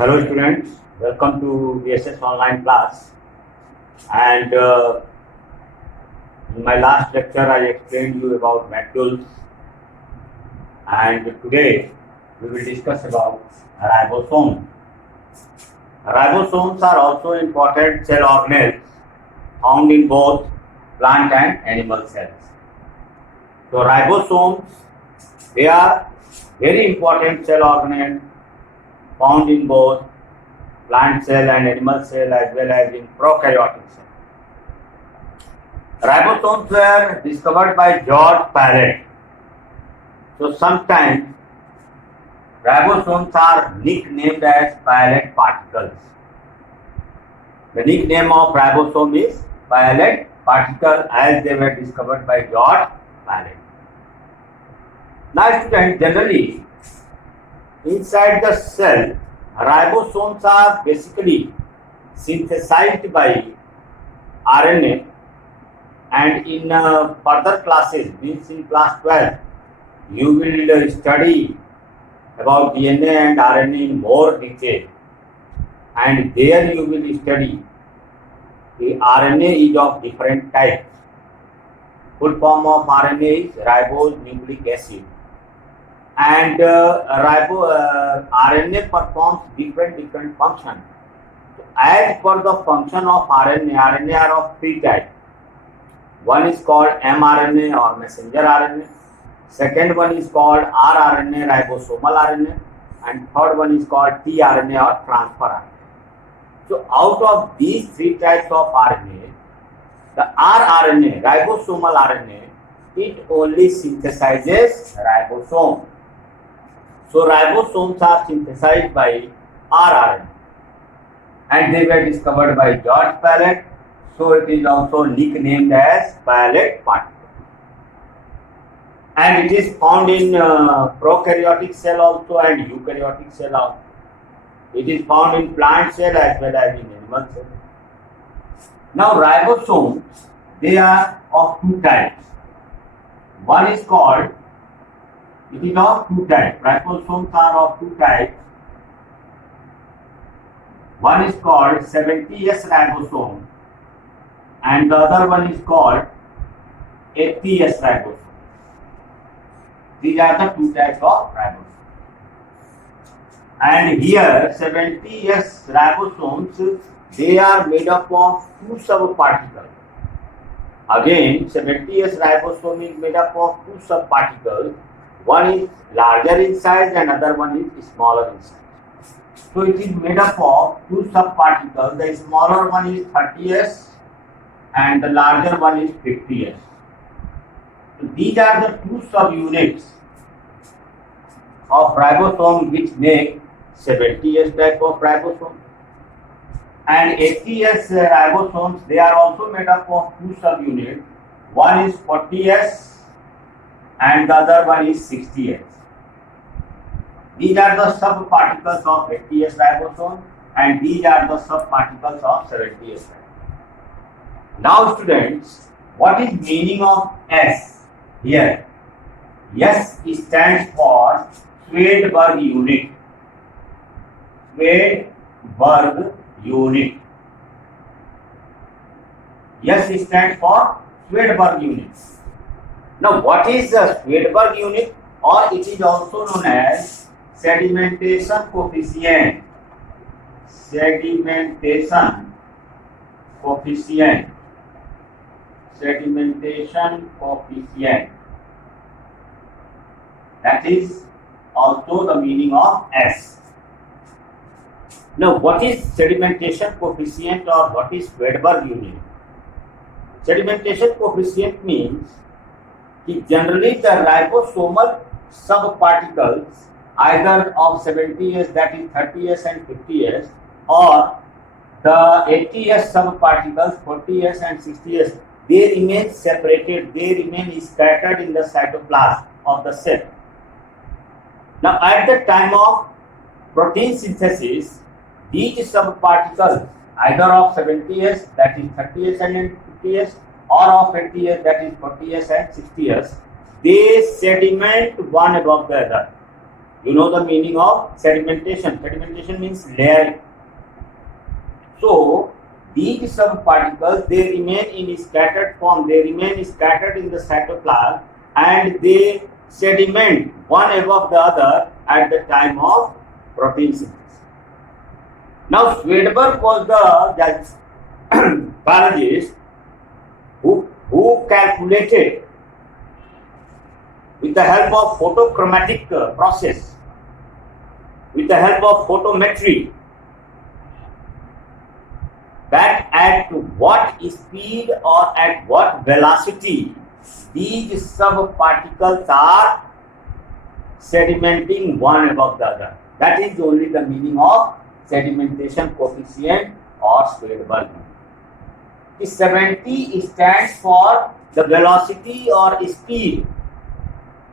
Hello students, welcome to VSS online class. And in my last lecture I explained you about macromolecules, and today we will discuss about ribosomes. Ribosomes are also important cell organelles found in both plant and animal cells. So ribosomes, they are very important cell organelles found in both plant cell and animal cell as well as in prokaryotic cell. Ribosomes were discovered by George Pallet. So sometimes ribosomes are nicknamed as Pallet particles. The nickname of ribosome is Pallet particle as they were discovered by George Pallet. Now students, generally inside the cell, ribosomes are basically synthesized by RNA, and in further classes, means in class 12, you will study about DNA and RNA in more detail, and there you will study the RNA is of different types. Full form of RNA is ribose nucleic acid. And RNA performs different functions. So as per the function of RNA are of three types. One is called mRNA or messenger RNA. Second one is called rRNA, ribosomal RNA. And third one is called tRNA or transfer RNA. So out of these three types of RNA, the rRNA, ribosomal RNA, it only synthesizes ribosome. So ribosomes are synthesized by rRNA, and they were discovered by George Pallet. So it is also nicknamed as Pallet particle. And it is found in prokaryotic cell also and eukaryotic cell also. It is found in plant cell as well as in animal cell. Now ribosomes, they are of two types. One is called, it is of two types. Ribosomes are of two types. One is called 70S ribosome and the other one is called 80S ribosome. These are the two types of ribosomes. And here 70S ribosomes, they are made up of two subparticles. Again, 70S ribosome is made up of two subparticles. One is larger in size and other one is smaller in size. So it is made up of two subparticles. The smaller one is 30S and the larger one is 50S. So these are the two subunits of ribosome which make 70S type of ribosome. And 80S ribosomes, they are also made up of two subunits. One is 40S and the other one is 60S. These are the subparticles of 80S ribosome and these are the subparticles of 70S ribosome. Now students, what is meaning of S here? S stands for Svedberg unit. Svedberg unit. S stands for Svedberg unit. Now what is the Svedberg unit, or it is also known as sedimentation coefficient. Sedimentation coefficient. Sedimentation coefficient. That is also the meaning of S. Now, what is sedimentation coefficient or what is Svedberg unit? Sedimentation coefficient means that generally the ribosomal subparticles either of 70S, that is 30S and 50S, or the 80S subparticles 40S and 60S, they remain separated, they remain scattered in the cytoplasm of the cell. Now at the time of protein synthesis, these subparticles either of 70S, that is 30S and 50S, or of 80S, that is 40S and 60S, they sediment one above the other. You know the meaning of sedimentation. Sedimentation means layering. So these subparticles, they remain in scattered form. They remain scattered in the cytoplasm, and they sediment one above the other at the time of protein synthesis. Now Swedberg was the biologist who calculated with the help of photochromatic process, with the help of photometry, that at what speed or at what velocity these subparticles are sedimenting one above the other. That is only the meaning of sedimentation coefficient or Swedberg. The 70 stands for the velocity or speed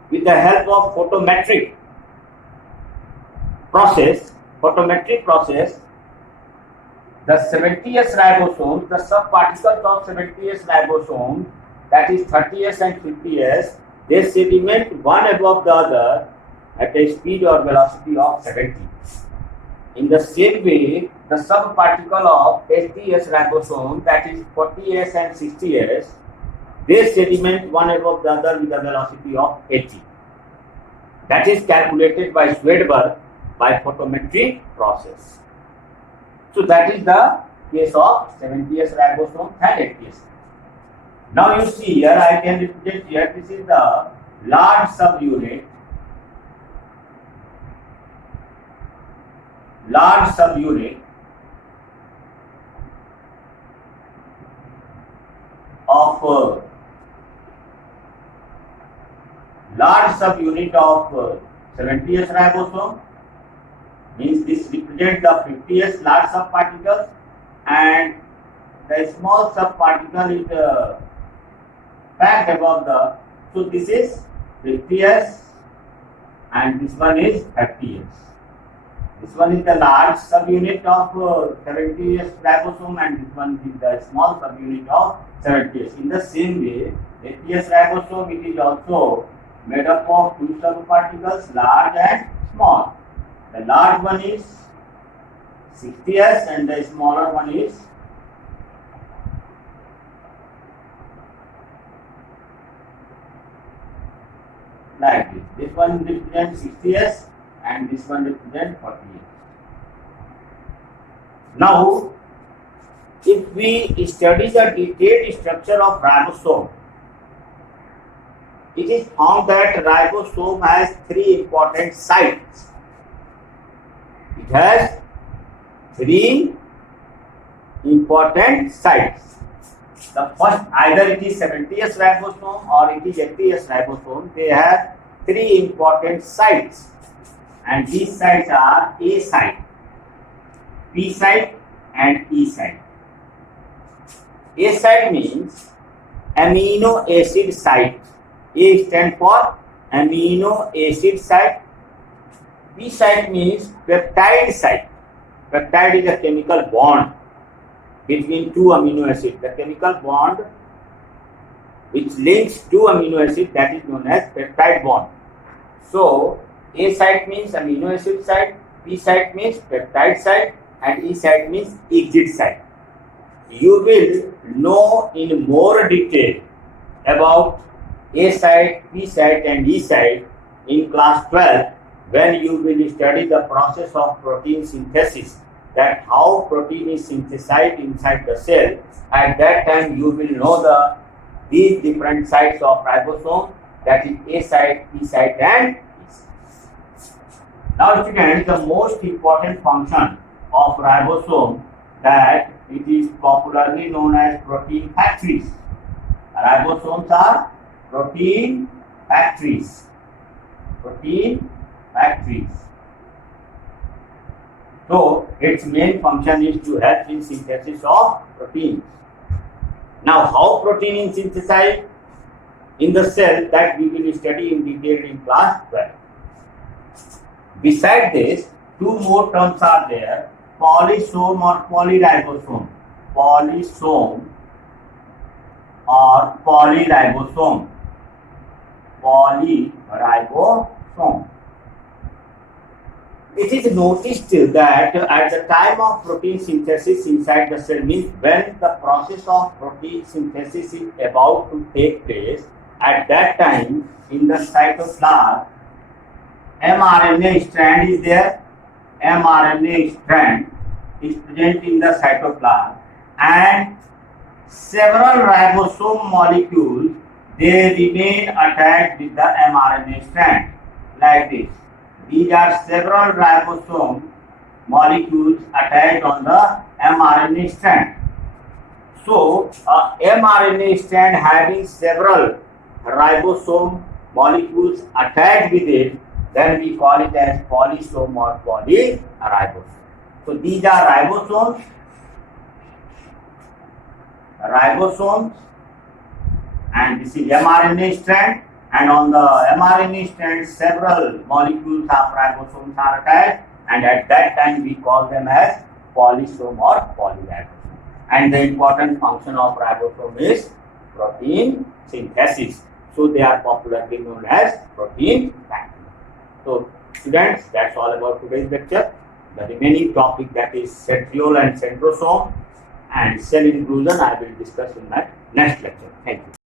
with the help of photometric process. The 70S ribosomes, the subparticles of 70S ribosomes, that is 30S and 50S, they sediment one above the other at a speed or velocity of 70. In the same way, the subparticle of 80S ribosome, that is 40S and 60S, they sediment one above the other with a velocity of 80. That is calculated by Swedberg by photometric process. So that is the case of 70S ribosome and 80S. Now you see here, I can represent here, this is the large subunit of 70S ribosome, means this represents the 50S large subparticles, and the small subparticle is packed above the, so this is 50S and this one is 30S. This one is the large subunit of 70S ribosome, and this one is the small subunit of 70S. In the same way, 80S ribosome, it is also made up of two subparticles, large and small. The large one is 60S and the smaller one is like this. This one represents 60S and this one represents 40S. Now, if we study the detailed structure of ribosome, it is found that ribosome has three important sites. It has three important sites. The first, either it is 70S ribosome or it is 80S ribosome, they have three important sites, and these sites are A site, B site and E site. A site means amino acid site. A stands for amino acid site. B site means peptide site. Peptide is a chemical bond between two amino acids. The chemical bond which links two amino acids, that is known as peptide bond. So A site means amino acid site, B site means peptide site, and E site means exit site. You will know in more detail about A site, B site and E site in class 12 when you will study the process of protein synthesis, that how protein is synthesized inside the cell. At that time you will know these different sites of ribosome, that is A site, B site and E site. Now students, the most important function of ribosome, that it is popularly known as protein factories. Ribosomes are protein factories. So its main function is to help in synthesis of proteins. Now how protein is synthesized in the cell, that we will study in detail in class 12. Besides this, two more terms are there: polysome or polyribosome. Polysome or polyribosome. Polyribosome. it is noticed that at the time of protein synthesis inside the cell, means when the process of protein synthesis is about to take place, at that time in the cytoplasm, mRNA strand is there, mRNA strand is present in the cytoplasm, and several ribosome molecules, they remain attached with the mRNA strand like this. These are several ribosome molecules attached on the mRNA strand. So, mRNA strand having several ribosome molecules attached with it, then we call it as polysome or polyribosome. So, these are ribosomes, and this is mRNA strand, and on the mRNA strand several molecules of ribosomes are attached, and at that time we call them as polysome or polyribosome. And the important function of ribosome is protein synthesis. So they are popularly known as protein factories. So students, that's all about today's lecture. The remaining topic, that is centriole and centrosome and cell inclusion, I will discuss in my next lecture. Thank you.